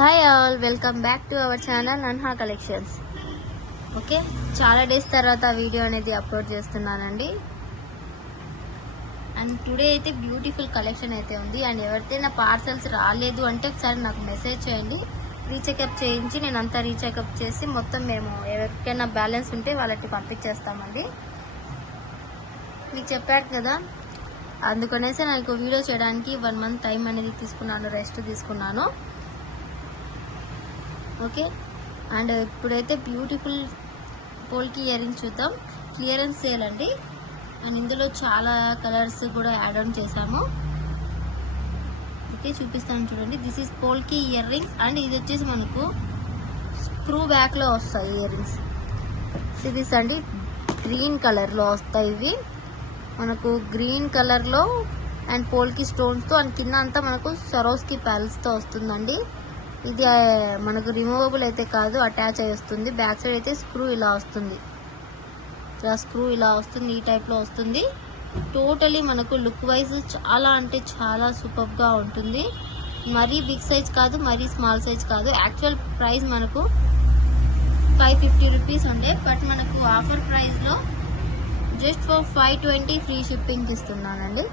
Hi all, welcome back to our channel Nanha collections. Okay, చాలా days తర్వాత video అనేది upload చేస్తున్నానండి. అండ్ టుడే అయితే బ్యూటిఫుల్ కలెక్షన్ అయితే ఉంది. అండ్ ఎవరికైనా పార్సల్స్ రాలేదు అంటే ఒకసారి నాకు మెసేజ్ చేయండి, రీచెకప్ చేయించి నేను అంతా రీచెకప్ చేసి మొత్తం మేము ఎవరికైనా బ్యాలెన్స్ ఉంటే వాళ్ళకి పంపించేస్తామండి. మీకు చెప్పాడు కదా, అందుకనేసి నాకు వీడియో చేయడానికి 1 month టైం అనేది తీసుకున్నాను, రెస్ట్ తీసుకున్నాను. ఓకే, అండ్ ఇప్పుడైతే బ్యూటిఫుల్ పోల్కి ఇయర్ రింగ్స్ చూద్దాం. క్లియరెన్స్ సేల్ అండి. అండ్ ఇందులో చాలా కలర్స్ కూడా యాడ్ ఆన్ చేసాము. ఓకే, చూపిస్తాను చూడండి. This is Polki earrings. And ఇది వచ్చేసి మనకు స్క్రూ బ్యాక్లో వస్తాయి ఇయర్ రింగ్స్. సిరీస్ అండి, గ్రీన్ కలర్లో వస్తాయి ఇవి మనకు. గ్రీన్ కలర్లో అండ్ పోల్కి స్టోన్స్తో, అండ్ కింద అంతా మనకు సరోస్కి ప్యాల్స్తో వస్తుందండి. ఇది మనకు రిమూవబుల్ అయితే కాదు, అటాచ్ అయి వస్తుంది. బ్యాక్ సైడ్ అయితే స్క్రూ ఇలా వస్తుంది, స్క్రూ ఇలా వస్తుంది, ఈ టైప్లో వస్తుంది. టోటలీ మనకు లుక్ వైజ్ చాలా అంటే చాలా సూపర్గా ఉంటుంది. మరీ బిగ్ సైజ్ కాదు, మరీ స్మాల్ సైజ్ కాదు. యాక్చువల్ ప్రైస్ మనకు 550 రూపీస్ ఉండే, బట్ మనకు ఆఫర్ ప్రైస్లో జస్ట్ ఫర్ 520 ఫ్రీ షిప్పింగ్ ఇస్తున్నానండి.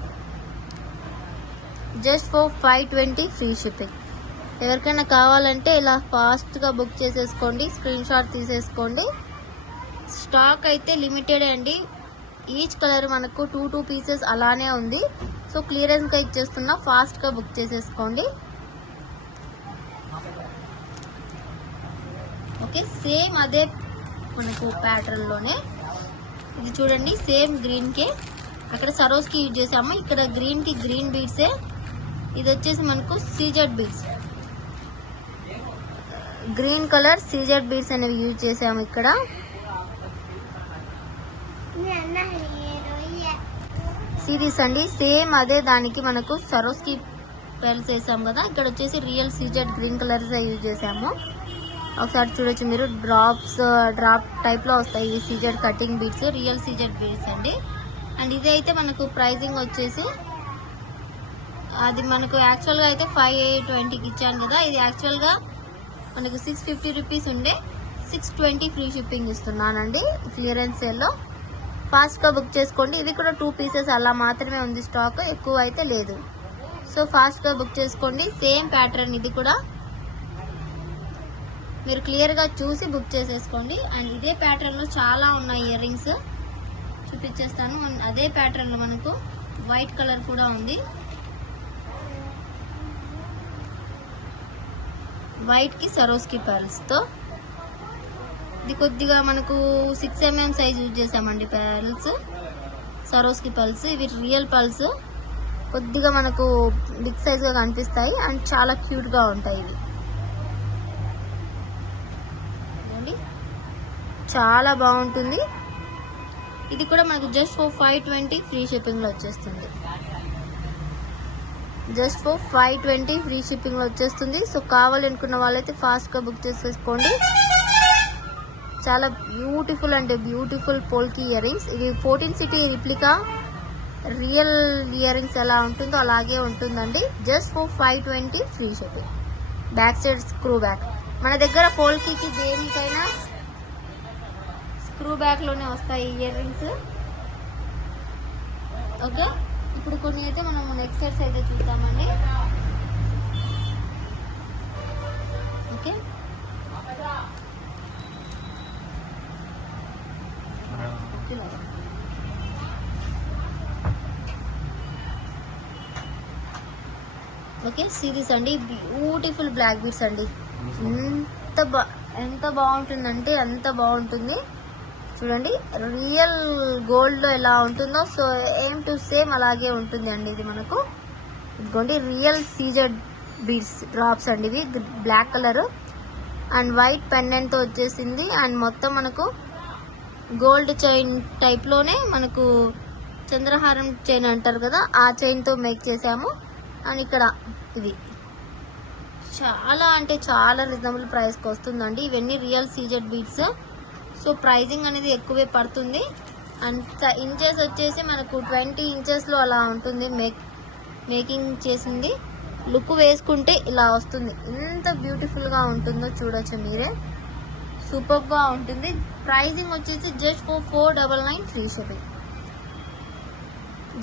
Just for 520 free shipping. ఎవరికైనా కావాలంటే ఇలా ఫాస్ట్గా బుక్ చేసేసుకోండి, స్క్రీన్ షాట్ తీసేసుకోండి. స్టాక్ అయితే లిమిటెడ్ అండి. ఈచ్ కలర్ మనకు 2 పీసెస్ అలానే ఉంది. సో క్లియరెన్స్గా ఇచ్చేస్తున్నా, ఫాస్ట్గా బుక్ చేసేసుకోండి. ఓకే, సేమ్ అదే మనకు ప్యాటర్న్లోనే ఇది చూడండి. సేమ్ గ్రీన్కే అక్కడ సరోస్కి యూజ్ చేసాము, ఇక్కడ గ్రీన్కి గ్రీన్ బీడ్సే. ఇది వచ్చేసి మనకు CZ beads, green colour CZ beads అనేవి యూజ్ చేసాము ఇక్కడ. సిరీస్ అండి, సేమ్ అదే దానికి మనకు సరోస్కి పెల్స్ వేసాము కదా, ఇక్కడ వచ్చేసి real CZ green colours use చేసాము. ఒకసారి చూడొచ్చు మీరు, డ్రాప్ టైప్లో వస్తాయి ఈ CZ cutting beads, real CZ beads అండి. అండ్ ఇది అయితే మనకు ప్రైజింగ్ వచ్చేసి అది మనకు యాక్చువల్గా అయితే 520కి ఇచ్చాను కదా, ఇది యాక్చువల్గా మనకు 650 రూపీస్ ఉండే 620 ఫ్రీ షిప్పింగ్ ఇస్తున్నానండి క్లియరెన్స్ సేల్లో. ఫాస్ట్గా బుక్ చేసుకోండి. ఇవి కూడా 2 పీసెస్ అలా మాత్రమే ఉంది స్టాక్, ఎక్కువ అయితే లేదు. సో ఫాస్ట్గా బుక్ చేసుకోండి. సేమ్ ప్యాటర్న్ ఇది కూడా మీరు క్లియర్గా చూసి బుక్ చేసేసుకోండి. అండ్ ఇదే ప్యాటర్న్లో చాలా ఉన్నాయి ఇయర్ రింగ్స్, చూపించేస్తాను. అదే ప్యాటర్న్లో మనకు వైట్ కలర్ కూడా ఉంది. వైట్కి సరోస్కి పర్ల్స్తో. ఇది కొద్దిగా మనకు 6 mm సైజ్ యూజ్ చేసామండి పర్ల్స్, సరోస్కి పర్ల్స్. ఇవి రియల్ పర్ల్స్, కొద్దిగా మనకు బిగ్ సైజ్గా కనిపిస్తాయి అండ్ చాలా క్యూట్గా ఉంటాయి. ఇవి చాలా బాగుంటుంది. ఇది కూడా మనకు జస్ట్ ఫర్ 520 ఫ్రీ షిప్పింగ్లో వచ్చేస్తుంది. జస్ట్ ఫర్ 520 ఫ్రీ షిప్పింగ్లో వచ్చేస్తుంది. సో కావాలనుకున్న వాళ్ళైతే ఫాస్ట్గా బుక్ చేసేసుకోండి. చాలా బ్యూటిఫుల్ అంటే బ్యూటిఫుల్ పోల్కి ఇయర్ రింగ్స్. ఇవి 14 city replica real ear rings ఎలా ఉంటుందో అలాగే ఉంటుందండి. Just for 520 free shipping. Back side screw back. మన దగ్గర పోల్కీకి దేనికైనా స్క్రూ బ్యాక్లోనే వస్తాయి ఇయర్ రింగ్స్. ఓకే, ఇప్పుడు కొన్ని అయితే మనం నెక్స్ట్ సెట్స్ అయితే చూద్దామండి. ఓకే, ఓకే సిరీస్ అండి, బ్యూటిఫుల్ బ్లాక్ బీడ్స్ అండి. ఎంత బాగుంటుందంటే అంత బాగుంటుంది. చూడండి, రియల్ గోల్డ్లో ఎలా ఉంటుందో సో ఏం టు సేమ్ అలాగే ఉంటుంది అండి. ఇది మనకు ఇదిగోండి రియల్ సీజెడ్ బీడ్స్ డ్రాప్స్ అండి. ఇవి బ్లాక్ కలర్ అండ్ వైట్ పెండెంట్తో వచ్చేసింది. అండ్ మొత్తం మనకు గోల్డ్ చైన్ టైప్లోనే మనకు చంద్రహారం చైన్ అంటారు కదా, ఆ చైన్తో మేక్ చేసాము. అండ్ ఇక్కడ ఇది చాలా అంటే చాలా రీజనబుల్ ప్రైస్కి వస్తుందండి. ఇవన్నీ real CZ beads. So pricing అనేది ఎక్కువే పడుతుంది. అండ్ ఇంచెస్ వచ్చేసి మనకు 20 ఇంచెస్లో అలా ఉంటుంది మేకింగ్ చేసింది. లుక్ వేసుకుంటే ఇలా వస్తుంది. ఎంత బ్యూటిఫుల్గా ఉంటుందో చూడొచ్చు మీరే. సూపర్గా ఉంటుంది. ప్రైజింగ్ వచ్చేసి just for 499 free shipping.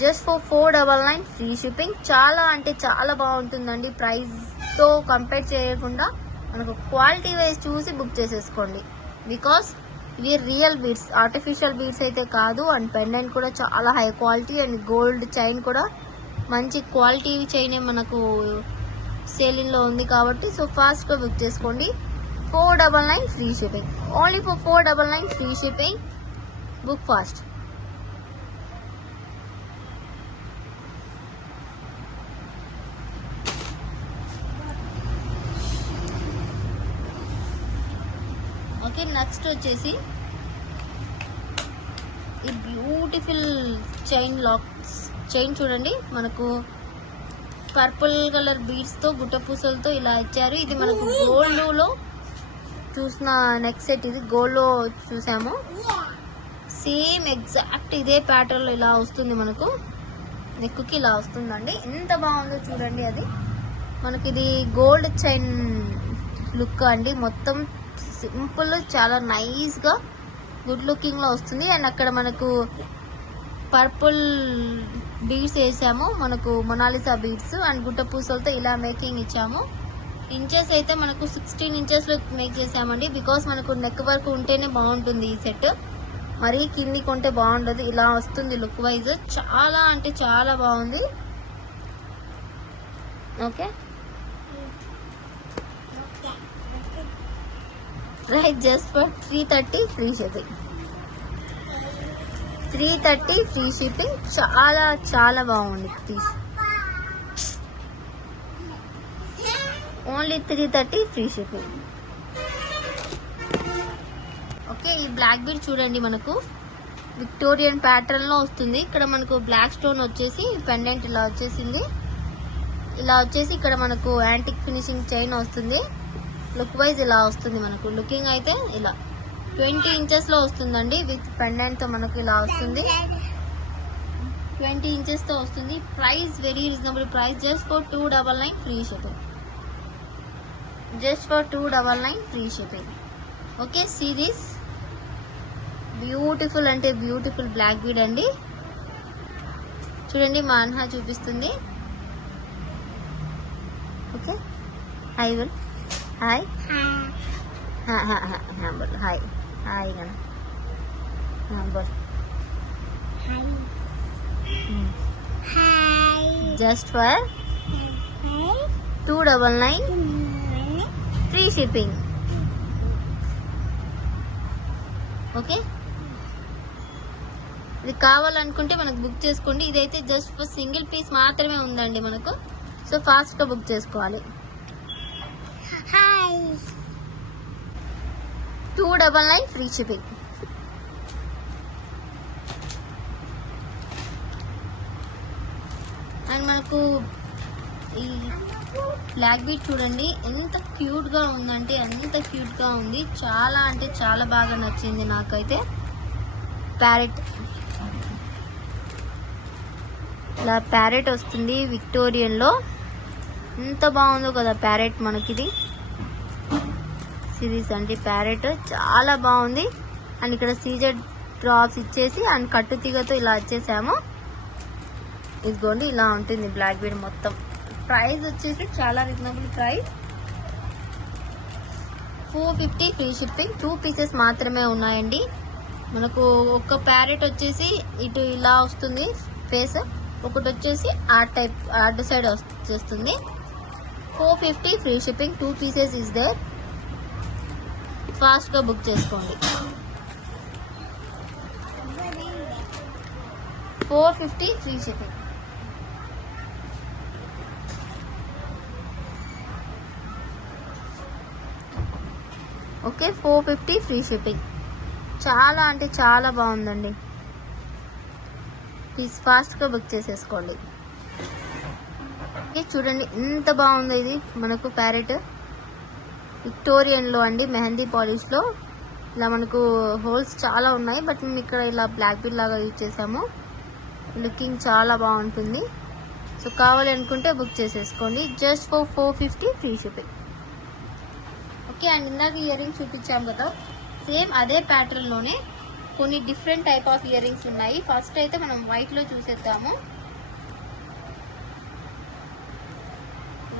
Just for 499 free shipping. చాలా అంటే చాలా బాగుంటుందండి. ప్రైస్తో కంపేర్ చేయకుండా మనకు క్వాలిటీ వైజ్ చూసి బుక్ చేసేసుకోండి. బికాస్ ఇవి రియల్ బీడ్స్, ఆర్టిఫిషియల్ బీడ్స్ అయితే కాదు. అండ్ పెండెంట్ కూడా చాలా high quality. And gold chain కూడా మంచి క్వాలిటీ చైనే మనకు సేలింగ్లో ఉంది కాబట్టి సో ఫాస్ట్గా బుక్ చేసుకోండి. 499 free shipping. Only for 499 free shipping. Book fast. Okay, next వచ్చేసి ఈ బ్యూటిఫుల్ చైన్ చూడండి. మనకు పర్పుల్ కలర్ బీడ్స్తో గుట్ట పూసలతో ఇలా ఇచ్చారు. ఇది మనకు గోల్డ్లో చూసిన నెక్ సెట్. ఇది గోల్డ్లో చూసాము. సేమ్ ఎగ్జాక్ట్ ఇదే ప్యాటర్న్లో ఇలా వస్తుంది. మనకు నెక్కి ఇలా వస్తుందండి. ఎంత బాగుందో చూడండి. అది మనకి ఇది గోల్డ్ చైన్ లుక్ అండి. మొత్తం సింపుల్, చాలా నైస్గా గుడ్ లుకింగ్లో వస్తుంది. అండ్ అక్కడ మనకు పర్పుల్ బీడ్స్ వేసాము. మనకు మొనాలిసా బీడ్స్ అండ్ గుట్ట పూసలతో ఇలా మేకింగ్ ఇచ్చాము. ఇంచెస్ అయితే మనకు 16 ఇంచెస్లో మేక్ చేసామండి. బికాస్ మనకు నెక్ వర్క్ ఉంటేనే బాగుంటుంది ఈ సెట్. మరీ కింది కొంటే బాగుండదు. ఇలా వస్తుంది లుక్ వైజ్. చాలా అంటే చాలా బాగుంది. Okay right. Just for 330 free shipping. 330 free shipping. చాలా చాలా బాగుంది piece. Only 330 free shipping. Okay, ఈ బ్లాక్ బీడ్ చూడండి. మనకు విక్టోరియన్ ప్యాటర్న్లో వస్తుంది. ఇక్కడ మనకు బ్లాక్ స్టోన్ వచ్చేసి పెండెంట్ ఇలా వచ్చేసింది. ఇలా వచ్చేసి ఇక్కడ మనకు యాంటిక్ ఫినిషింగ్ చైన్ వస్తుంది. లుక్ వైజ్ ఇలా వస్తుంది. మనకు లుకింగ్ అయితే ఇలా 20 ఇంచెస్లో వస్తుందండి. విత్ పెండెంట్తో మనకు ఇలా వస్తుంది. 20 ఇంచెస్తో వస్తుంది. Price very reasonable price. Just for 299 free shipping. Just for 299 free shipping. Okay, see this beautiful అంటే బ్యూటిఫుల్ బ్లాక్ బీడ్ అండి. చూడండి, మా అన్న చూపిస్తుంది. ఓకే, హాయ్ బోల్. హాయ్ బోల్. హాయ్ హాయ్ బోల్. Just for 299 free shipping. Okay, ఇది కావాలనుకుంటే మనకు బుక్ చేసుకోండి. ఇదైతే జస్ట్ ఫర్ సింగిల్ పీస్ మాత్రమే ఉందండి మనకు. సో ఫాస్ట్గా బుక్ చేసుకోవాలి. 299 ఫ్రీ షిప్పింగ్. అండ్ మనకు ఈ బ్లాక్ బీడ్ చూడండి ఎంత క్యూట్గా ఉందంటే అంత క్యూట్గా ఉంది. చాలా అంటే చాలా బాగా నచ్చింది నాకైతే. ప్యారెట్, ఇలా ప్యారెట్ వస్తుంది విక్టోరియన్లో. ఎంత బాగుందో కదా ప్యారెట్. మనకిది సిరీస్ అంటే ప్యారెట్ చాలా బాగుంది. అండ్ ఇక్కడ సీజర్ డ్రాప్స్ ఇచ్చేసి అండ్ కట్టు తీగతో ఇలా వచ్చేసాము. ఇదిగోండి, ఇలా ఉంటుంది బ్లాక్ బీడ్ మొత్తం. ప్రైస్ వచ్చేసి చాలా reasonable price. 450 free shipping. 2 pieces మాత్రమే ఉన్నాయండి. మనకు ఒక ప్యారెట్ వచ్చేసి ఇటు ఇలా వస్తుంది ఫేస్, ఒకటి వచ్చేసి అటు సైడ్ వచ్చేస్తుంది. 450 free shipping. 2 pieces is there. ఫాస్ట్గా బుక్ చేసుకోండి. 450 free shipping. Okay, 450 free shipping. చాలా అంటే చాలా బాగుందండి. ప్లీజ్ ఫాస్ట్గా బుక్ చేసేసుకోండి. చూడండి ఎంత బాగుందో ఇది. మనకు ప్యారెట్ విక్టోరియన్లో అండి, మెహందీ పాలిష్లో. ఇలా మనకు హోల్స్ చాలా ఉన్నాయి, బట్ మేము ఇక్కడ ఇలా బ్లాక్ బీడ్ లాగా యూజ్ చేసాము. లుకింగ్ చాలా బాగుంటుంది. సో కావాలి అనుకుంటే బుక్ చేసేసుకోండి. Just for 450 free shipping. Okay, and ఇందాక ఇయర్ రింగ్స్ చూపించాం కదా, సేమ్ అదే ప్యాటర్న్లోనే కొన్ని different type of ear rings ఉన్నాయి. ఫస్ట్ అయితే మనం వైట్లో చూసేద్దాము.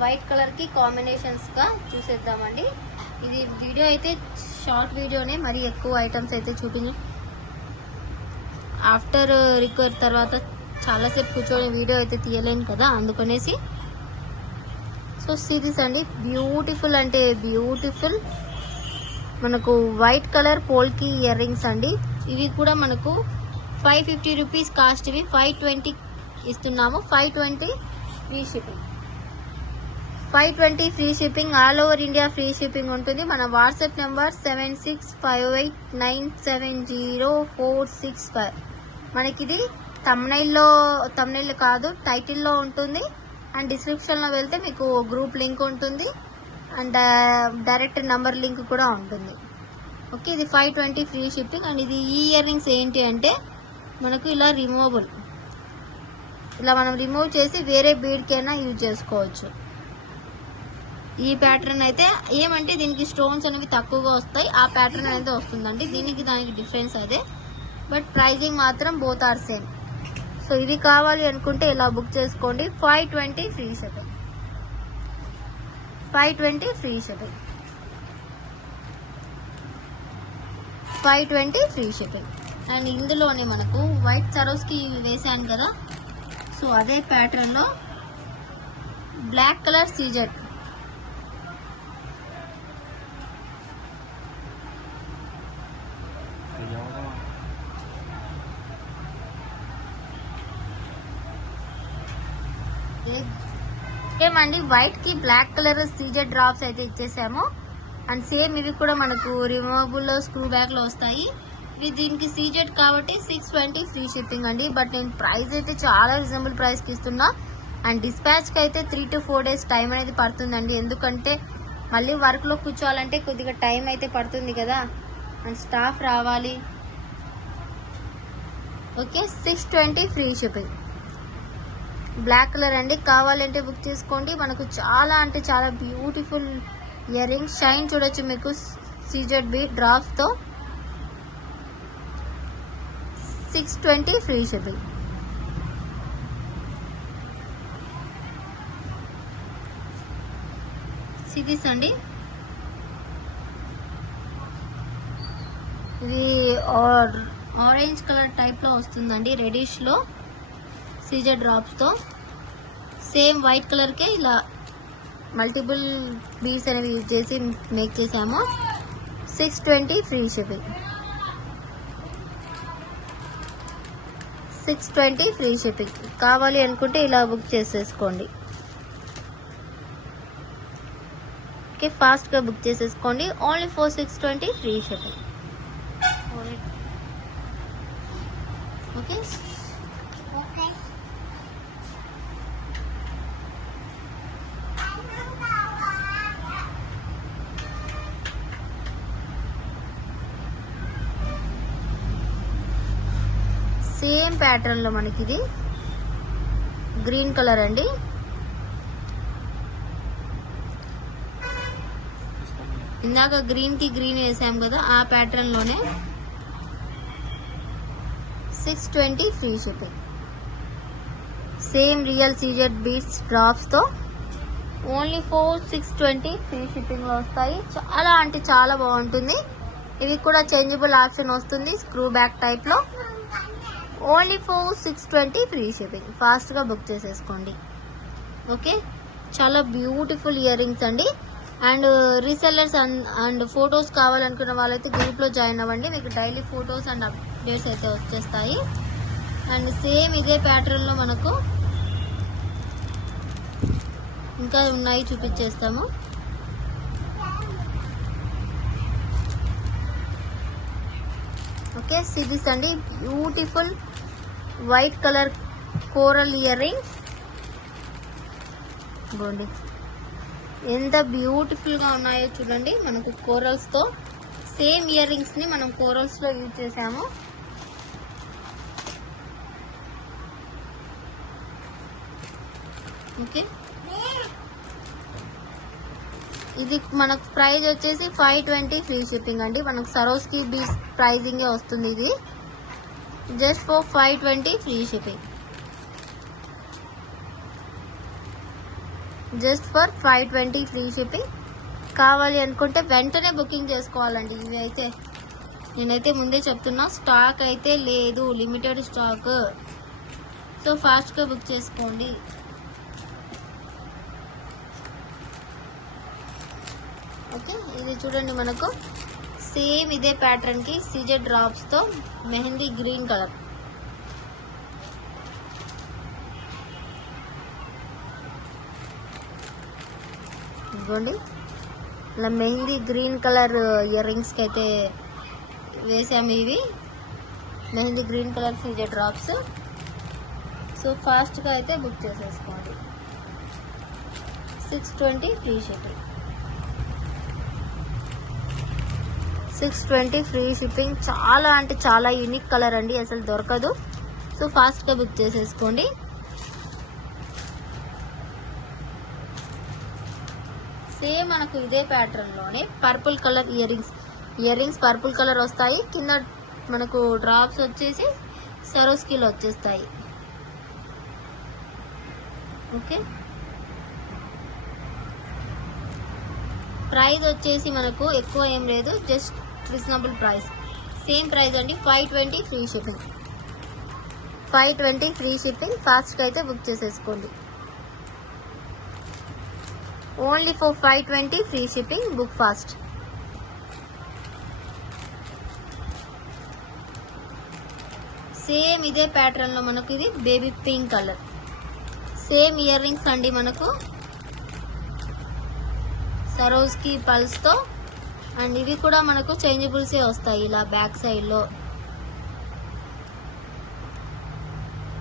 వైట్ కలర్కి కాంబినేషన్స్గా చూసేద్దామండి. ఇది వీడియో అయితే షార్ట్ వీడియోనే, మరి ఎక్కువ ఐటమ్స్ అయితే చూపించి ఆఫ్టర్ రికార్డ్ తర్వాత చాలాసేపు కూర్చొని వీడియో అయితే తీయలేను కదా, అందుకనేసి. సో సిరీస్ అండి, బ్యూటిఫుల్ అంటే బ్యూటిఫుల్ మనకు వైట్ కలర్ పోల్కి ఇయర్ రింగ్స్ అండి. ఇవి కూడా మనకు 550 రూపీస్ కాస్ట్, ఇవి 520 ఇస్తున్నాము. 520 free shipping. 520 free shipping, all over India free shipping ఉంటుంది. మన వాట్సాప్ నెంబర్ 7658970465. మనకిది తమ్నైల్ కాదు, టైటిల్లో ఉంటుంది. అండ్ డిస్క్రిప్షన్లో వెళ్తే మీకు గ్రూప్ లింక్ ఉంటుంది అండ్ డైరెక్ట్ నంబర్ లింక్ కూడా ఉంటుంది. ఓకే, ఇది 520 ఫ్రీ షిప్పింగ్. అండ్ ఇది ఈ ఇయర్ రింగ్స్ ఏంటి అంటే మనకు ఇలా రిమూవబుల్, ఇలా మనం రిమూవ్ చేసి వేరే బీడ్కైనా యూజ్ చేసుకోవచ్చు. ఈ ప్యాటర్న్ అయితే ఏమంటే దీనికి స్టోన్స్ అనేవి తక్కువగా వస్తాయి, ఆ ప్యాటర్న్ అయితే వస్తుందండి. దీనికి దానికి డిఫరెన్స్ అదే, బట్ ప్రైజింగ్ మాత్రం బోత్ ఆర్ సేమ్. సో ఇవి కావాలి అనుకుంటే ఇలా బుక్ చేసుకోండి. 520 free shipping. 520 free shipping. 520 free shipping. And ఇందులోనే మనకు వైట్ సరోస్కి వేసాను కదా, సో అదే ప్యాటర్న్లో బ్లాక్ కలర్ సీజెడ్, ఏమండి వైట్ కి బ్లాక్ కలర్ సీజెడ్ డ్రాప్స్ అయితే ఇచ్చేసాము. అండ్ సేమ్ ఇవి కూడా మనకు రిమూవబుల్ స్క్రూ బ్యాక్ లో వస్తాయి. ఇవి దీనికి సీజెడ్ కాబట్టి 620 ఫ్రీ షిప్పింగ్ అండి. బట్ నేను ప్రైస్ అయితే చాలా రీజనబుల్ ప్రైస్ కి ఇస్తున్నా. అండ్ డిస్పాచ్ కి అయితే 3 to 4 days టైం అనేది పడుతుందండి, ఎందుకంటే మళ్ళీ వర్క్ లో కూర్చోవాలంటే కొద్దిగా టైం అయితే పడుతుంది కదా, అండ్ స్టాఫ్ రావాలి. Okay, 620 free shipping. Black colour అండి, కావాలంటే బుక్ చేసుకోండి. మనకు చాలా అంటే చాలా బ్యూటిఫుల్ ఇయర్ రింగ్స్, షైన్ చూడొచ్చు మీకు సీజెడ్ బీ డ్రాప్స్ తో. 620 ఫ్రీ షిప్పింగ్. సిరీస్ అండి, ఇది ఆరెంజ్ కలర్ టైప్ లో వస్తుందండి, రెడిష్ లో సీజెడ్ డ్రాప్స్ తో. సేమ్ వైట్ కలర్ కే ఇలా మల్టిపుల్ బీడ్స్ అనేవి యూజ్ చేసి మేక్ చేసాము. 620 ఫ్రీ షిప్పింగ్. 620 free shipping. కావాలి అనుకుంటే ఇలా బుక్ చేసేసుకోండి. ఓకే, ఫాస్ట్ గా బుక్ చేసేసుకోండి. Only for 620 free shipping. Okay, same pattern లో మనకి ఇది గ్రీన్ కలర్ అండి. ఇందాక గ్రీన్ కి గ్రీన్ వేసాం కదా, ఆ ప్యాటర్న్ లోనే 620 free shipping. Same real CZ beads drops తో ఓన్లీ ఫర్ 620 ఫ్రీ షిప్పింగ్ లో వస్తాయి. చాలా అంటే చాలా బాగుంటుంది. ఇవి కూడా చేంజబుల్ ఆప్షన్ వస్తుంది, స్క్రూ బ్యాక్ టైప్ లో. Only for 620 free shipping. Fast గా బుక్ చేసేసుకోండి. ఓకే, చాలా బ్యూటిఫుల్ ఇయర్ రింగ్స్ అండి. అండ్ రీసెల్లర్స్ అండ్ ఫొటోస్ కావాలనుకున్న వాళ్ళైతే గ్రూప్ లో జాయిన్ అవ్వండి, మీకు డైలీ ఫొటోస్ అండ్ అప్డేట్స్ అయితే వచ్చేస్తాయి. అండ్ సేమ్ ఇదే ప్యాటర్న్ లో మనకు ఇంకా ఉన్నాయి, చూపించేస్తాము. ఓకే, సిరీస్ అండి, beautiful white colour coral ear rings. Gondi ఎంత బ్యూటిఫుల్ గా ఉన్నాయో చూడండి. మనకు కోరల్స్ తో సేమ్ ఇయర్ రింగ్స్ ని మనం కోరల్స్ లో యూజ్ చేసాము. ఓకే, ఇది మనకు ప్రైస్ వచ్చేసి 520 ఫ్రీ షిప్పింగ్ అండి. మనకు సరోస్కి బీచ్ ప్రైజింగే వస్తుంది. ఇది just for 520 free shipping, just for 520 free shipping. కావాలి అనుకుంటే వెంటనే బుకింగ్ చేసుకోవాలండి. ఇవి అయితే నేనైతే ముందే చెప్తున్నా, స్టాక్ అయితే లేదు, లిమిటెడ్ స్టాక్. సో ఫాస్ట్గా బుక్ చేసుకోండి. ఓకే, ఇది చూడండి, మనకు సేమ్ ఇదే ప్యాటర్న్కి సీజెడ్ డ్రాప్స్తో మెహందీ గ్రీన్ కలర్. ఇదిగోండి, ఇలా మెహందీ గ్రీన్ కలర్ ఇయర్ రింగ్స్కి అయితే వేసాము. ఇవి mehndi green colour CZ drops. So ఫాస్ట్గా అయితే బుక్ చేసేసుకోండి. 620 ఫ్రీ షిప్పింగ్, 620 ఫ్రీ షిప్పింగ్. చాలా అంటే చాలా యూనిక్ కలర్ అండి, అసలు దొరకదు. సో ఫాస్ట్గా బుక్ చేసేసుకోండి. సేమ్ మనకు ఇదే ప్యాటర్న్లోనే purple colour earrings purple colour వస్తాయి. కింద మనకు డ్రాప్స్ వచ్చేసి సరోస్కీలో వచ్చేస్తాయి. ఓకే, ప్రైస్ వచ్చేసి మనకు ఎక్కువ ఏం లేదు, just reasonable price. Same price అండి, 520 ఫ్రీ షిప్పింగ్, 520 ఫ్రీ షిప్పింగ్. ఫాస్ట్గా అయితే బుక్ చేసేసుకోండి. Only for 520 free shipping, book fast. Same ఇదే ప్యాటర్న్లో మనకు ఇది baby pink colour. Same ear rings అండి, మనకు సరోస్కి పల్స్తో. అండ్ ఇవి కూడా మనకు చేంజబుల్సే వస్తాయి ఇలా బ్యాక్ సైడ్లో.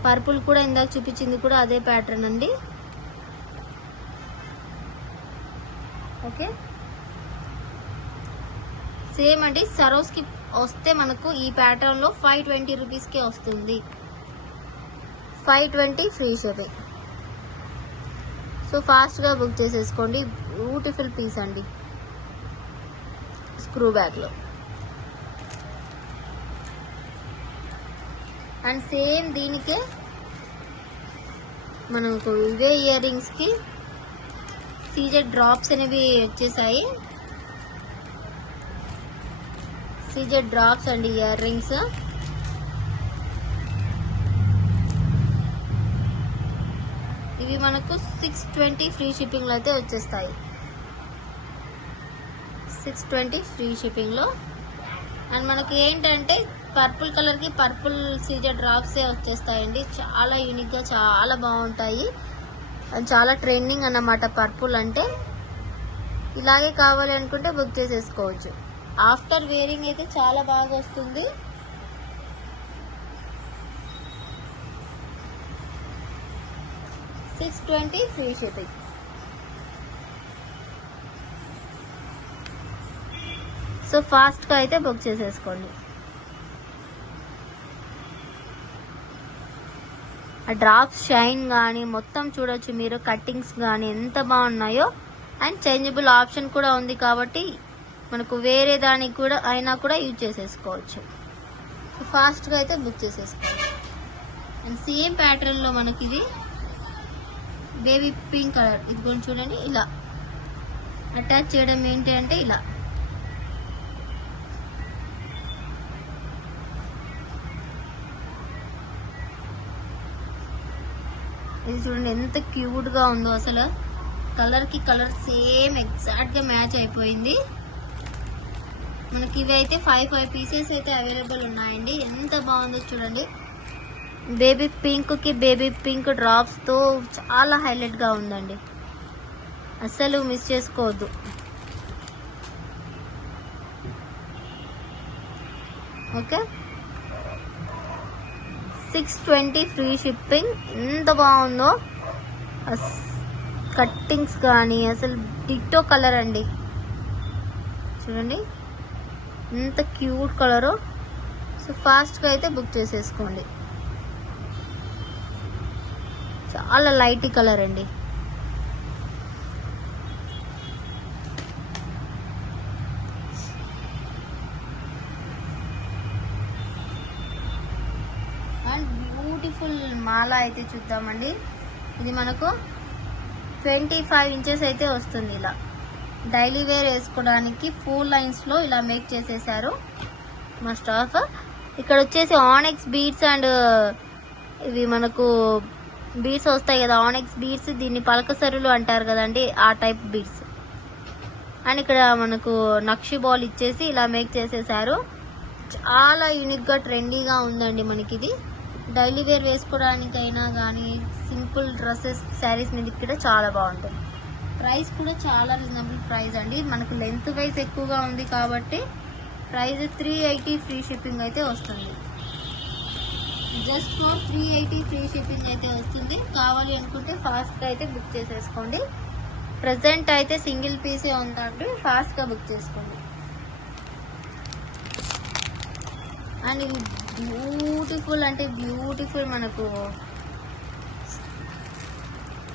పర్పుల్ కూడా ఇందాక చూపించింది కూడా అదే ప్యాటర్న్ అండి. ఓకే, సేమ్ అండి, సరోస్కి వస్తే మనకు ఈ ప్యాటర్న్లో 520 రూపీస్కే వస్తుంది. 520 ఫ్రీ షిప్పింగ్. సో ఫాస్ట్గా బుక్ చేసేసుకోండి. బ్యూటిఫుల్ పీస్ అండి, స్క్రూ బ్యాగ్లో. అండ్ సేమ్ దీనికే మనకు ఇవే ఇయర్ రింగ్స్కి సీజెడ్ డ్రాప్స్ అనేవి వచ్చేసాయి. సీజెడ్ డ్రాప్స్ అండి ఇయర్ రింగ్స్. ఇవి మనకు 620 ఫ్రీ షిప్పింగ్లో అయితే వచ్చేస్తాయి. 620 ఫ్రీ షిప్పింగ్లో. అండ్ మనకి ఏంటంటే పర్పుల్ కలర్కి పర్పుల్ సీజెడ్ డ్రాప్సే వచ్చేస్తాయండి. చాలా యూనిక్గా చాలా బాగుంటాయి. అండ్ చాలా ట్రెండింగ్ అన్నమాట పర్పుల్ అంటే. ఇలాగే కావాలి అనుకుంటే బుక్ చేసేసుకోవచ్చు. ఆఫ్టర్ వేరింగ్ అయితే చాలా బాగా వస్తుంది. $620 ఫ్రీ షిప్పింగ్. సో ఫాస్ట్గా అయితే బుక్ చేసేసుకోండి. ఆ డ్రాప్స్ షైన్ కానీ మొత్తం చూడొచ్చు మీరు, కట్టింగ్స్ కానీ ఎంత బాగున్నాయో. అండ్ చేంజబుల్ ఆప్షన్ కూడా ఉంది కాబట్టి మనకు వేరే దానికి కూడా అయినా కూడా యూజ్ చేసేసుకోవచ్చు. ఫాస్ట్గా అయితే బుక్ చేసేసుకోవచ్చు. అండ్ సేమ్ ప్యాటర్న్లో మనకి ఇది బేబీ పింక్ కలర్. ఇది కొంచెం చూడండి, ఇలా అటాచ్ చేయడం ఏంటి అంటే ఇలా. ఇది చూడండి ఎంత క్యూట్గా ఉందో అసలు. కలర్కి కలర్ సేమ్ ఎగ్జాక్ట్గా మ్యాచ్ అయిపోయింది. మనకి ఇవి అయితే 5 పీసెస్ అయితే అవైలబుల్ ఉన్నాయండి. ఎంత బాగుందో చూడండి. బేబీ పింక్కి బేబీ పింక్ డ్రాప్స్తో చాలా హైలైట్గా ఉందండి, అస్సలు మిస్ చేసుకోవద్దు. Okay, 620 free shipping. ఎంత బాగుందో, కట్టింగ్స్ కానీ అసలు డిట్టో కలర్ అండి. చూడండి ఎంత క్యూట్ కలరు. సో ఫాస్ట్గా అయితే బుక్ చేసేసుకోండి. చాలా లైట్ కలర్ అండి. బ్యూటిఫుల్ మాల అయితే చూద్దామండి. ఇది మనకు 25 ఇంచెస్ అయితే వస్తుంది. ఇలా డైలీ వేర్ వేసుకోవడానికి 4 లైన్స్లో ఇలా మేక్ చేసేసారు మా స్టాఫ్. ఇక్కడ వచ్చేసి ఆనెక్స్ బీడ్స్ అండ్ ఇవి మనకు బీడ్స్ వస్తాయి కదా, ఆనెక్స్ బీడ్స్, దీన్ని పలకసరులు అంటారు కదండి, ఆ టైప్ బీడ్స్. అండ్ ఇక్కడ మనకు నక్షి బాల్ ఇచ్చేసి ఇలా మేక్ చేసేసారు. చాలా యూనిక్గా ట్రెండీగా ఉందండి మనకి. ఇది డైలీ వేర్ వేసుకోవడానికైనా కానీ సింపుల్ డ్రెస్సెస్ శారీస్ మీద కూడా చాలా బాగుంటుంది. ప్రైస్ కూడా చాలా రీజనబుల్ ప్రైస్ అండి. మనకు లెంత్ వైజ్ ఎక్కువగా ఉంది కాబట్టి ప్రైస్ 380 ఫ్రీ షిప్పింగ్ అయితే వస్తుంది. జస్ట్ ఫర్ 380 ఫ్రీ షిప్పింగ్ అయితే వస్తుంది. కావాలి అనుకుంటే ఫాస్ట్గా అయితే బుక్ చేసేసుకోండి. ప్రజెంట్ అయితే సింగిల్ పీసే ఉందండి, ఫాస్ట్గా బుక్ చేసుకోండి. అండ్ ఇవి బ్యూటిఫుల్ అంటే బ్యూటిఫుల్ మనకు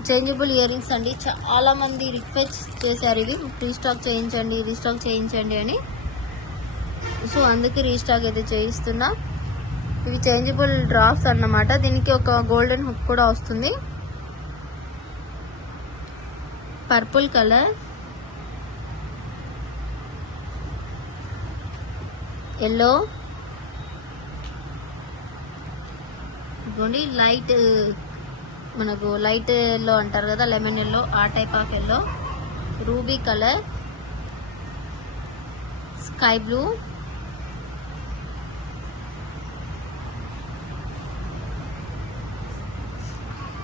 చేంజబుల్ ఇయర్ రింగ్స్ అండి. చాలా మంది రిక్వెస్ట్ చేశారు ఇవి రీస్టాక్ చేయించండి అని. సో అందుకే రీస్టాక్ అయితే చేయిస్తున్నా. ఇవి చేంజబుల్ డ్రాప్స్ అన్నమాట. దీనికి ఒక గోల్డెన్ హుక్ కూడా వస్తుంది. పర్పుల్ కలర్, ఎల్లో, ఇదిగోండి లైట్ మనకు లైట్ ఎల్లో అంటారు కదా, లెమన్ ఎల్లో, ఆ type of yellow, ruby colour, sky blue,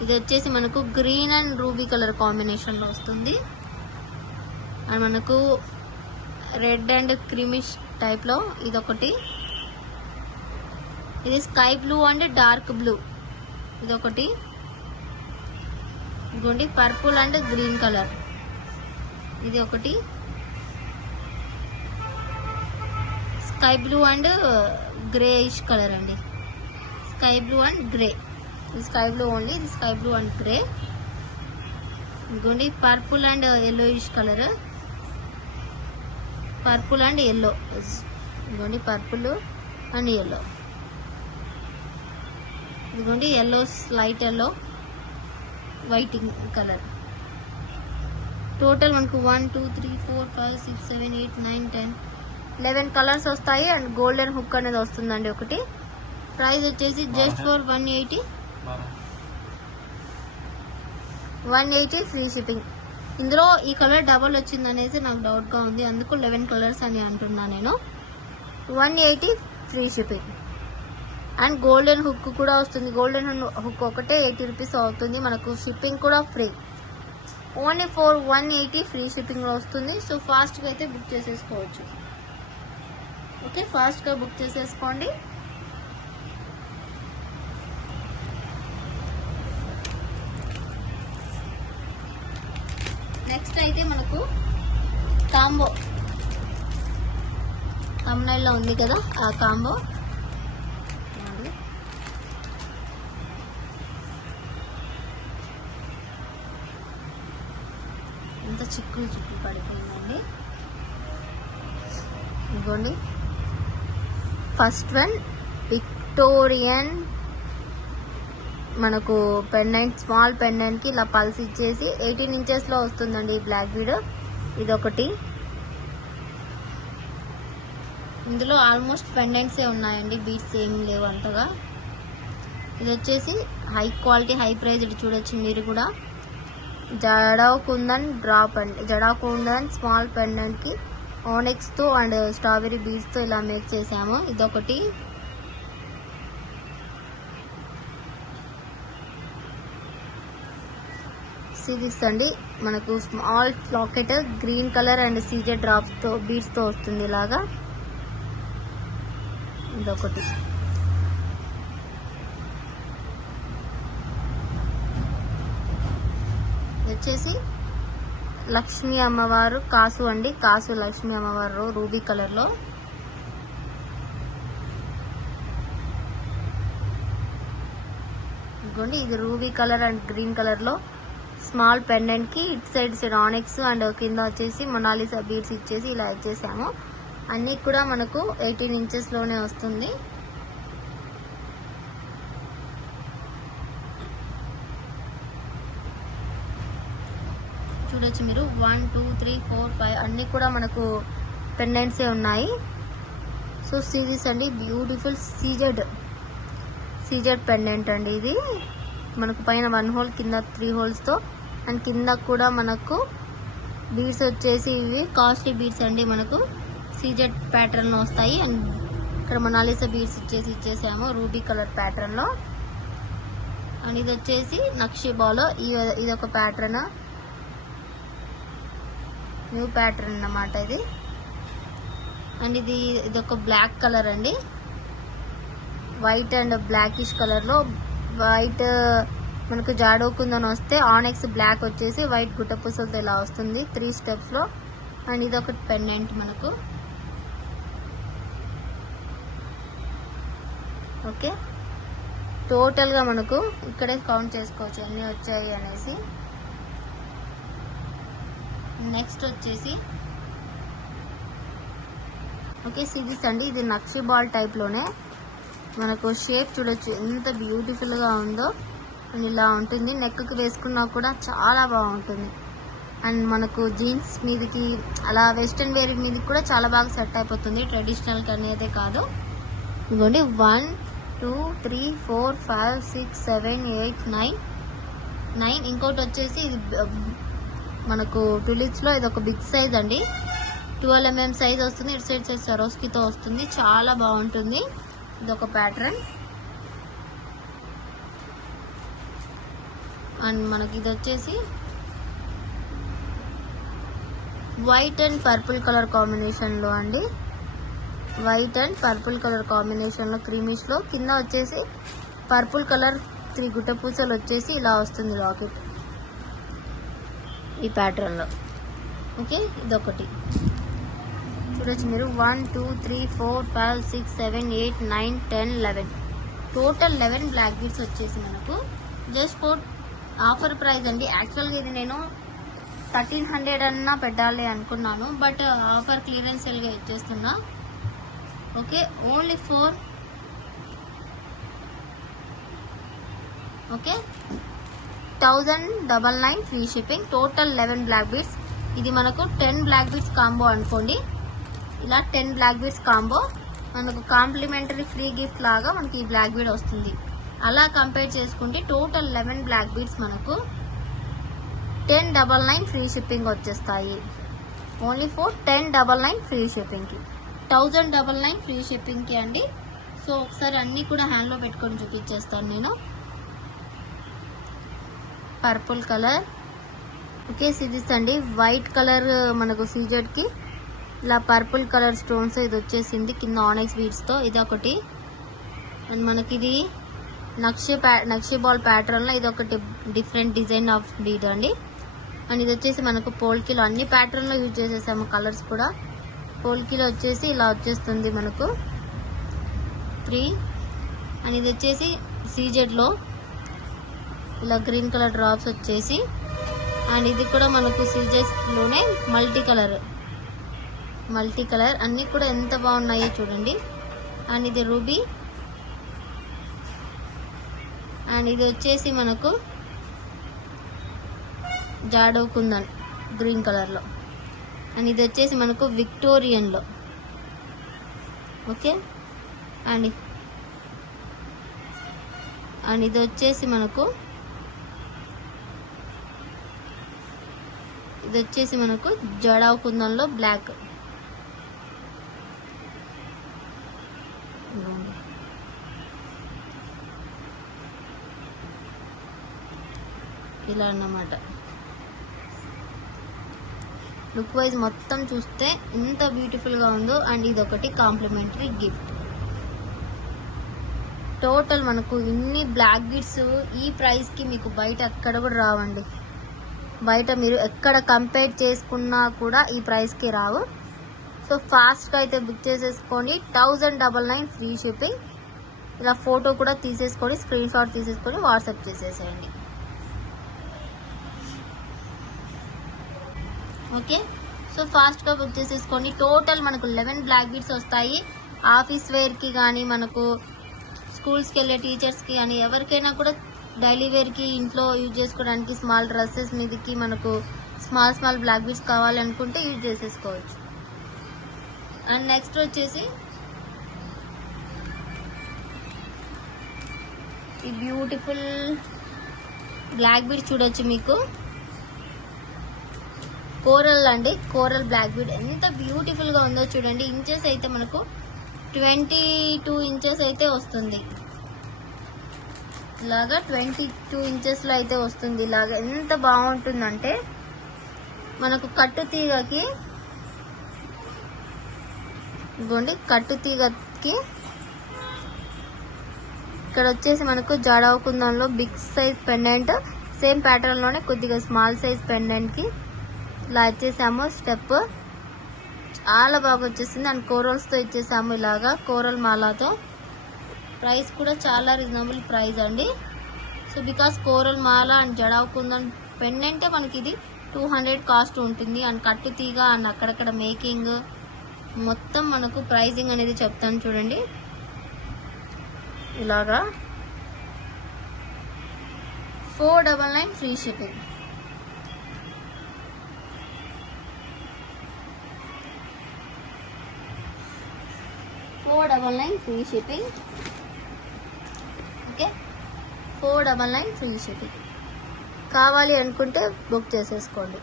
ఇది వచ్చేసి మనకు green and ruby colour combination లో వస్తుంది. అండ్ మనకు రెడ్ అండ్ క్రీమిష్ టైప్ లో ఇదొకటి, ఇది sky blue and dark blue ఇదొకటి, ఇదిగోండి పర్పుల్ అండ్ గ్రీన్ కలర్ ఇది ఒకటి, sky blue and greyish colour అండి, స్కై బ్లూ అండ్ గ్రే, ఇది స్కై బ్లూ ఓన్లీ, ఇది స్కై బ్లూ అండ్ గ్రే, ఇదిగోండి purple and yellowish colour, purple and yellow, ఇదిగోండి purple and yellow, ఇదిగోండి yellow light yellow white colour. Total మనకు 1 2 3 4 5 6 7 8 9 10 11 colours వస్తాయి. And golden hook అనేది వస్తుందండి ఒకటి. ప్రైస్ వచ్చేసి జస్ట్ ఫర్ 180 ఫ్రీ షిప్పింగ్. ఇందులో ఈ కలర్ డబల్ వచ్చింది అనేసి నాకు డౌట్గా ఉంది, అందుకు 11 కలర్స్ అని అంటున్నా నేను. 180 free shipping. And golden hook కూడా వస్తుంది. గోల్డెన్ హుక్ ఒకటే 80 రూపీస్ అవుతుంది. మనకు షిప్పింగ్ కూడా ఫ్రీ. ఓన్లీ ఫర్ 180 ఫ్రీ షిప్పింగ్లో వస్తుంది. సో ఫాస్ట్గా అయితే బుక్ చేసేసుకోవచ్చు. ఓకే, ఫాస్ట్గా బుక్ చేసేసుకోండి. నెక్స్ట్ అయితే మనకు కాంబో తమ్నైల్లో ఉంది కదా, ఆ కాంబో ఎంత చిక్కులు పడిపోయిందండి. ఇదిగోండి ఫస్ట్ వన్ విక్టోరియన్ మనకు పెండెంట్, స్మాల్ పెండెంట్కి ఇలా పల్స్ ఇచ్చేసి 18 ఇంచెస్లో వస్తుందండి ఈ బ్లాక్ బీడ్. ఇదొకటి. ఇందులో ఆల్మోస్ట్ పెండెంట్సే ఉన్నాయండి, బీడ్స్ ఏం లేవు అంతగా. ఇది వచ్చేసి హై క్వాలిటీ హై ప్రైస్. ఇది చూడొచ్చు మీరు కూడా. జడావ్ కుందన్ డ్రాప్ అండి, జడావ్ కుందన్ స్మాల్ పెండెంట్కి ఆనెక్స్తో అండ్ స్ట్రాబెరీ బీడ్స్తో ఇలా మేక్ చేసాము. ఇదొకటి. సిరీస్ అండి మనకు small locket green colour and CZ డ్రాప్స్తో బీడ్స్తో వస్తుంది ఇలాగా. ఇదొకటి. వచ్చేసి లక్ష్మీ అమ్మవారు కాసు అండి, కాసు లక్ష్మీ అమ్మవారు రూబీ కలర్లో. ఇదిగోండి ఇది రూబీ కలర్ అండ్ గ్రీన్ కలర్లో స్మాల్ పెండెంట్కి ఇటు సైడ్ ఆనెక్స్ అండ్ కింద వచ్చేసి మొనాలిసా బీడ్స్ ఇచ్చేసి ఇలా ఇచ్చేసాము. అన్నీ కూడా మనకు 18 ఇంచెస్లోనే వస్తుంది. చూడొచ్చు మీరు 1 2 3 4 5 అన్నీ కూడా మనకు పెండెంట్సే ఉన్నాయి. సో సిరీస్ అండి, బ్యూటిఫుల్ సీజెడ్ పెండెంట్ అండి. ఇది మనకు పైన 1 హోల్, కింద 3 హోల్స్తో, అండ్ కింద కూడా మనకు బీడ్స్ వచ్చేసి ఇవి కాస్ట్లీ బీడ్స్ అండి. మనకు సీజెడ్ ప్యాటర్న్లో వస్తాయి. అండ్ ఇక్కడ మొనాలిసా బీడ్స్ ఇచ్చేసాము రూబీ కలర్ ప్యాటర్న్లో. అండ్ ఇది వచ్చేసి నక్షి బాలో, ఇది ఒక ప్యాటర్న్, న్యూ ప్యాటర్న్ అన్నమాట ఇది. అండ్ ఇది ఒక బ్లాక్ కలర్ అండి, వైట్ అండ్ బ్లాకిష్ కలర్లో. వైట్ మనకు జాడోకుందని వస్తే ఆనెక్స్ బ్లాక్ వచ్చేసి వైట్ గుట్టపూసలతో ఇలా వస్తుంది 3 స్టెప్స్లో. అండ్ ఇది ఒక పెండెంట్ మనకు. ఓకే, టోటల్గా మనకు ఇక్కడే కౌంట్ చేసుకోవచ్చు ఎన్ని వచ్చాయి అనేసి. నెక్స్ట్ వచ్చేసి ఓకే సిరీస్ అండి. ఇది నక్షి బాల్ టైప్లోనే మనకు షేప్ చూడొచ్చు ఎంత బ్యూటిఫుల్గా ఉందో. అండ్ ఇలా ఉంటుంది, నెక్కి వేసుకున్నా కూడా చాలా బాగుంటుంది. అండ్ మనకు జీన్స్ మీదకి అలా వెస్ట్రన్ వేర్ మీదకి కూడా చాలా బాగా సెట్ అయిపోతుంది, ట్రెడిషనల్కి అనేదే కాదు. ఇదిగోండి 1 2 3 4 5 6 7 8 9. ఇంకోటి వచ్చేసి ఇది మనకు టులిప్స్లో ఇది ఒక బిగ్ సైజ్ అండి, 12 mm సైజ్ వస్తుంది. ఇటు సైడ్ సరోస్కితో వస్తుంది, చాలా బాగుంటుంది. ఇది ఒక ప్యాటర్న్. అండ్ మనకి ఇది వచ్చేసి వైట్ అండ్ పర్పుల్ కలర్ కాంబినేషన్లో అండి, వైట్ అండ్ పర్పుల్ కలర్ కాంబినేషన్లో క్రీమిష్లో. కింద వచ్చేసి పర్పుల్ కలర్ 3 గుట్టపూసలు వచ్చేసి ఇలా వస్తుంది లాకెట్ ఈ ప్యాటర్న్లో. ఓకే, ఇదొకటి చూడొచ్చు మీరు 1 2 3 4 5 6 7 8 9 10 11 టోటల్ 11 బ్లాక్ బీడ్స్ వచ్చేసి మనకు జస్ట్ ఫర్ ఆఫర్ ప్రైస్ అండి. యాక్చువల్గా ఇది నేను 1300 అన్నా పెట్టాలి అనుకున్నాను, బట్ ఆఫర్ క్లియరెన్స్ సేల్గా ఇచ్చేస్తున్నా. Okay, only for 1099 free shipping. Total 11 black beads. ఇది మనకు 10 బ్లాక్ బీడ్స్ కాంబో అనుకోండి. ఇలా 10 బ్లాక్ బీడ్స్ కాంబో మనకు కాంప్లిమెంటరీ ఫ్రీ గిఫ్ట్ లాగా మనకి ఈ బ్లాక్ బీడ్ వస్తుంది. అలా కంపేర్ చేసుకుంటే టోటల్ 11 బ్లాక్ బీడ్స్ మనకు 1099 ఫ్రీ షిప్పింగ్ వచ్చేస్తాయి. ఓన్లీ ఫర్ 1099 ఫ్రీ షిప్పింగ్కి, 1099 ఫ్రీ షిప్పింగ్కి అండి. సో ఒకసారి అన్నీ కూడా హ్యాండ్లో పెట్టుకొని చూపించేస్తాను నేను. Purple colour. ఓకే సిరీస్ అండి, వైట్ కలర్ మనకు సీజెడ్కి ఇలా పర్పుల్ కలర్ స్టోన్స్ ఇది వచ్చేసింది కింద ఆనెక్స్ బీడ్స్తో. ఇది ఒకటి. అండ్ మనకి ఇది నక్షి బాల్ ప్యాటర్న్లో ఇది ఒకటి డిఫరెంట్ డిజైన్ ఆఫ్ బీడ్ అండి. అండ్ ఇది వచ్చేసి మనకు పోల్కీలో అన్ని ప్యాటర్న్లో యూజ్ చేసేసాము కలర్స్ కూడా. పోల్కీలో వచ్చేసి ఇలా వచ్చేస్తుంది మనకు 3. అండ్ ఇది వచ్చేసి సీజెడ్లో ఇలా గ్రీన్ కలర్ డ్రాప్స్ వచ్చేసి. అండ్ ఇది కూడా మనకు సీజెడ్లోనే మల్టీ కలర్ అన్నీ కూడా ఎంత బాగున్నాయో చూడండి. అండ్ ఇది రూబీ. అండ్ ఇది వచ్చేసి మనకు జాడో కుందన్ గ్రీన్ కలర్లో. అండ్ ఇది వచ్చేసి మనకు విక్టోరియన్లో. ఓకే, అండ్ ఇది వచ్చేసి మనకు జడా కుందన్లో బ్లాక్. ఇలా అన్నమాట. లుక్ వైజ్ మొత్తం చూస్తే ఎంత బ్యూటిఫుల్గా ఉందో. అండ్ ఇది ఒకటి కాంప్లిమెంటరీ గిఫ్ట్. టోటల్ మనకు ఇన్ని బ్లాక్ బీడ్స్ ఈ ప్రైస్కి మీకు బయట ఎక్కడ కూడా రావండి. బయట మీరు ఎక్కడ కంపేర్ చేసుకున్నా కూడా ఈ ప్రైస్కి రావు. సో ఫాస్ట్గా అయితే బుక్ చేసేసుకోండి. 1099 ఫ్రీ షిప్పింగ్. ఇలా ఫోటో కూడా తీసేసుకొని స్క్రీన్ షాట్ తీసేసుకొని వాట్సాప్ చేసేసేయండి. ఓకే, సో ఫాస్ట్గా బుక్ చేసేసుకోండి. టోటల్ మనకు 11 బ్లాక్ బీడ్స్ వస్తాయి. ఆఫీస్ వేర్కి కానీ మనకు స్కూల్స్కి వెళ్ళే టీచర్స్కి కానీ ఎవరికైనా కూడా డైలీ వేర్కి ఇంట్లో యూజ్ చేసుకోవడానికి స్మాల్ డ్రెస్సెస్ మీదకి మనకు స్మాల్ బ్లాక్ బీడ్స్ కావాలి అనుకుంటే యూజ్ చేసేసుకోవచ్చు. అండ్ నెక్స్ట్ వచ్చేసి ఈ బ్యూటిఫుల్ బ్లాక్ బీడ్ చూడొచ్చు. మీకు కోరల్ అండి, కోరల్ బ్లాక్ బీడ్ ఎంత బ్యూటిఫుల్ గా ఉందో చూడండి. ఇంచెస్ అయితే మనకు 22 ఇంచెస్ అయితే వస్తుంది. ఇలాగా 22 ఇంచెస్ లో అయితే వస్తుంది. ఇలాగా ఎంత బాగుంటుందంటే మనకు కట్టు తీగకి ఇక్కడ వచ్చేసి మనకు జాడావు కుందంలో big size pendant, same pattern లోనే కొద్దిగా స్మాల్ సైజ్ పెండెంట్ కి ఇలా ఇచ్చేసాము. స్టెప్ చాలా బాగా వచ్చేసింది. అండ్ కోరల్స్ తో ఇచ్చేసాము, ఇలాగా కోరల్ మాలాతో. ప్రైస్ కూడా చాలా రీజనబుల్ ప్రైస్ అండి. సో బికాస్ కోరల్ మాల అండ్ జడావు కుందన్ పెండెంటే మనకి ఇది 200 కాస్ట్ ఉంటుంది. అండ్ కట్టు తీగ అండ్ అక్కడక్కడ మేకింగ్ మొత్తం మనకు ప్రైజింగ్ అనేది చెప్తాను చూడండి. ఇలాగా 499 free shipping. Free shipping. Okay, 499 free shipping. కావాలి అనుకుంటే బుక్ చేసేసుకోండి.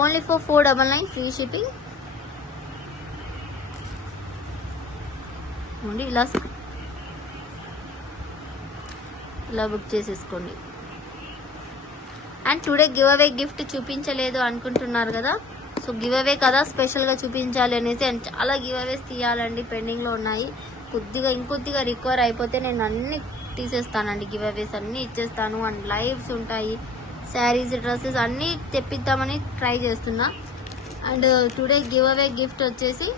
Only for 499 free shipping. ఇలా బుక్ చేసేసుకోండి. And today giveaway gift చూపించలేదు అనుకుంటున్నారు కదా. సో గివ్ అవే కదా స్పెషల్ గా చూపించాలి అనేసి, అండ్ చాలా గివ్ అవేస్ తీయాలండి, పెండింగ్ లో ఉన్నాయి. ఇంకొద్దిగా రికవర్ అయిపోతే నేను అన్ని తీసేస్తానండి, గివ్ అవేస్ అన్ని ఇచ్చేస్తాను. అండ్ లైవ్స్ ఉంటాయి, శారీస్, డ్రెస్సెస్ అన్ని తెప్పిద్దామని ట్రై చేస్తున్నా. And today giveaway gift వచ్చేసి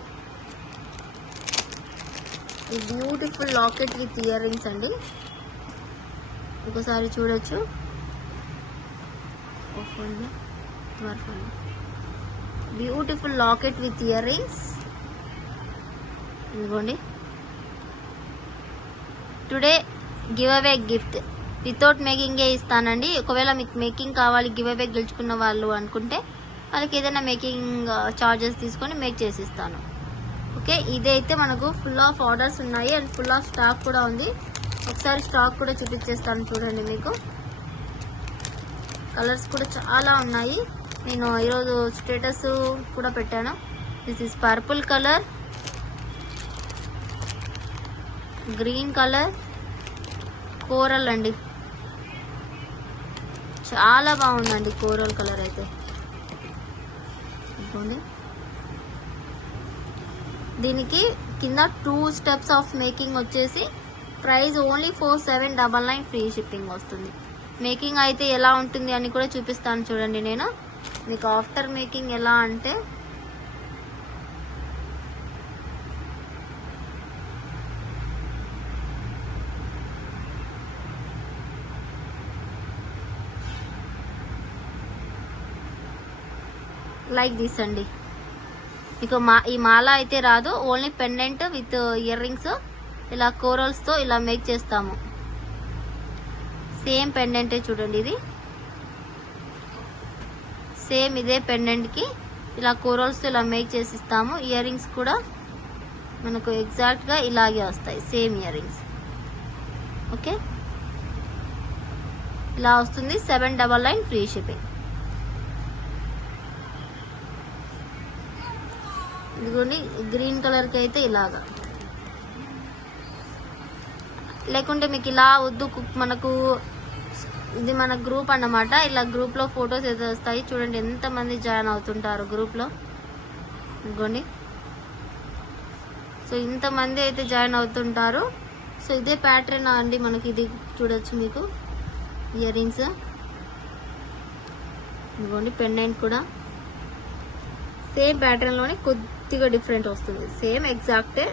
ఈ beautiful locket with earrings అండి. ఒకసారి చూడొచ్చు. Beautiful locket with earrings. ఇదిగోండి, today giveaway gift without making ఇస్తానండి. ఒకవేళ మీకు మేకింగ్ కావాలి, గివ్ అవే గెలుచుకున్న వాళ్ళు అనుకుంటే వాళ్ళకి ఏదైనా మేకింగ్ చార్జెస్ తీసుకొని మేక్ చేసి ఇస్తాను. ఓకే, ఇదైతే మనకు ఫుల్ ఆఫ్ ఆర్డర్స్ ఉన్నాయి అండ్ ఫుల్ ఆఫ్ స్టాక్ కూడా ఉంది. ఒకసారి స్టాక్ కూడా చూపించేస్తాను చూడండి. మీకు కలర్స్ కూడా చాలా ఉన్నాయి. నేను ఈరోజు స్టేటస్ కూడా పెట్టాను. This is purple colour, green colour, coral అండి. చాలా బాగుందండి కోరల్ కలర్ అయితే. దీనికి కింద 2 స్టెప్స్ ఆఫ్ మేకింగ్ వచ్చేసి ప్రైస్ ఓన్లీ 4799 ఫ్రీ షిప్పింగ్ వస్తుంది. మేకింగ్ అయితే ఎలా ఉంటుంది అని కూడా చూపిస్తాను చూడండి. నేను మీకు ఆఫ్టర్ మేకింగ్ ఎలా అంటే లైక్ దిస్ అండి. మీకు ఈ మాల అయితే రాదు, only pendant with ear rings ఇలా కోరల్స్ తో ఇలా మేక్ చేస్తాము. సేమ్ పెండెంటే చూడండి, ఇది సేమ్ ఇదే పెండెంట్ కి ఇలా కోరల్స్ తో ఇలా మేక్ చేసి ఇస్తాము. ఇయర్ రింగ్స్ కూడా మనకు ఎగ్జాక్ట్ గా ఇలాగే వస్తాయి, సేమ్ ఇయర్ రింగ్స్. ఓకే, ఇలా వస్తుంది. 799 ఫ్రీ షిప్పింగ్. ఇదిగోండి, గ్రీన్ కలర్ కి అయితే ఇలాగా, లేకుంటే మీకు ఇలా వద్దు, మనకు ఇది మన గ్రూప్ అన్నమాట. ఇలా గ్రూప్ లో ఫొటోస్ అయితే వస్తాయి చూడండి, ఎంత మంది జాయిన్ అవుతుంటారు గ్రూప్ లో. ఇదిగోండి, సో ఇంతమంది అయితే జాయిన్ అవుతుంటారు. సో ఇదే ప్యాటర్న్ అండి మనకి. ఇది చూడొచ్చు మీకు ఇయర్ రింగ్స్. ఇదిగోండి పెండెంట్ కూడా సేమ్ ప్యాటర్న్ లోనే కొద్దిగా డిఫరెంట్ వస్తుంది. సేమ్ ఎగ్జాక్టే,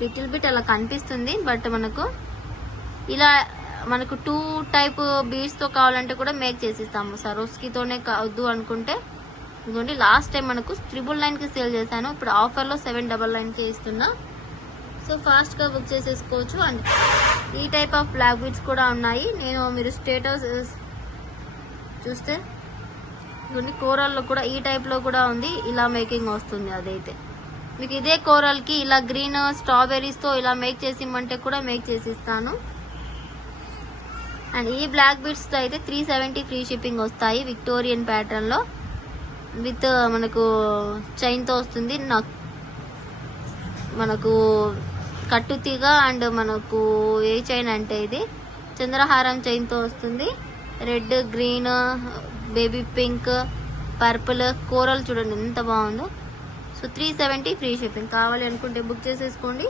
లిటిల్ బిట్ అలా కనిపిస్తుంది. బట్ మనకు ఇలా మనకు 2 టైప్ బీడ్స్ తో కావాలంటే కూడా మేక్ చేసిస్తాము. సరోస్కితోనే కావద్దు అనుకుంటే ఇదిగోండి, లాస్ట్ టైం మనకు 999 కి సేల్ చేశాను. ఇప్పుడు ఆఫర్ లో 799 కి ఇస్తున్నా. సో ఫాస్ట్ గా బుక్ చేసేసుకోవచ్చు. అండ్ ఈ టైప్ ఆఫ్ బ్లాక్ బీడ్స్ కూడా ఉన్నాయి. నేను మీరు స్టేటస్ చూస్తే కొన్ని కోరల్లో కూడా ఈ టైప్ లో కూడా ఉంది. ఇలా మేకింగ్ వస్తుంది. అదైతే మీకు ఇదే కోరల్ కి ఇలా గ్రీన్ స్ట్రాబెర్రీస్ తో ఇలా మేక్ చేసి ఇమ్మంటే కూడా మేక్ చేసి ఇస్తాను. అండ్ ఈ బ్లాక్ బీడ్స్ తో అయితే 370 ఫ్రీ షిప్పింగ్ వస్తాయి. విక్టోరియన్ ప్యాటర్న్ లో విత్ మనకు చైన్ తో వస్తుంది. మనకు కట్టుతీగ అండ్ మనకు ఏ చైన్ అంటే ఇది చంద్రహారం చైన్ తో వస్తుంది. Red, green, baby pink, purple, coral చూడండి ఎంత బాగుందో. So 370 free shipping. కావాలి అనుకుంటే బుక్ చేసేసుకోండి.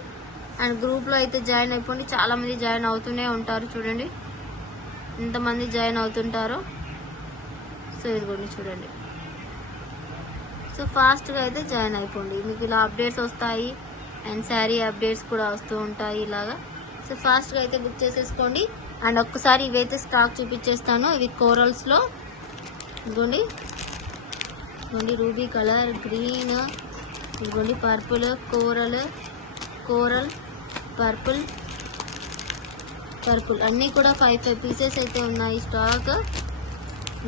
అండ్ గ్రూప్లో అయితే జాయిన్ అయిపోండి. చాలా మంది జాయిన్ అవుతూనే ఉంటారు. చూడండి ఎంతమంది జాయిన్ అవుతుంటారో. సో ఇదిగోండి చూడండి. సో ఫాస్ట్గా అయితే జాయిన్ అయిపోండి. మీకు ఇలా అప్డేట్స్ వస్తాయి అండ్ శారీ అప్డేట్స్ కూడా వస్తూ ఉంటాయి ఇలాగా. సో ఫాస్ట్గా అయితే బుక్ చేసేసుకోండి. అండ్ ఒక్కసారి ఇవైతే స్టాక్ చూపించేస్తాను. ఇవి కోరల్స్లో ఇదిగోండి రూబీ కలర్, గ్రీన్, ఇదిగోండి పర్పుల్, కోరల్, పర్పుల్ అన్నీ కూడా 5 పీసెస్ అయితే ఉన్నాయి స్టాక్.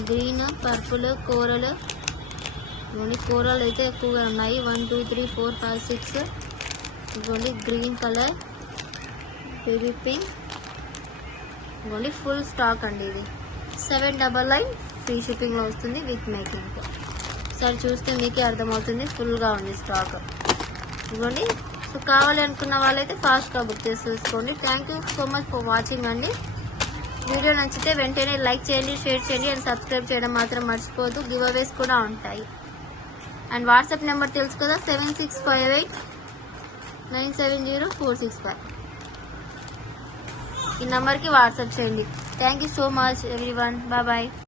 గ్రీన్, పర్పుల్, కోరల్, ఇదిగోండి కోరల్ అయితే ఎక్కువగా ఉన్నాయి. 1 2 3 4 5 6. ఇదిగోండి గ్రీన్ కలర్, బేబీ పింక్, ఇదిగోండి ఫుల్ స్టాక్ అండి. ఇది 799 ఫ్రీ షిప్పింగ్లో వస్తుంది విత్ మేకింగ్. సరే చూస్తే మీకే అర్థమవుతుంది. ఫుల్గా ఉంది స్టాక్. ఇదిగోండి. సో కావాలి అనుకున్న వాళ్ళైతే ఫాస్ట్గా బుక్ చేసేసుకోండి. Thank you so much for watching అండి. వీడియో నచ్చితే వెంటనే లైక్ చేయండి, షేర్ చేయండి అండ్ సబ్స్క్రైబ్ చేయడం మాత్రం మర్చిపోవద్దు. గివ్ అవేస్ కూడా ఉంటాయి. అండ్ వాట్సాప్ నెంబర్ తెలుసు కదా, 7658970465. ఈ నెంబర్కి వాట్సాప్ చేయండి. Thank you so much everyone. Bye.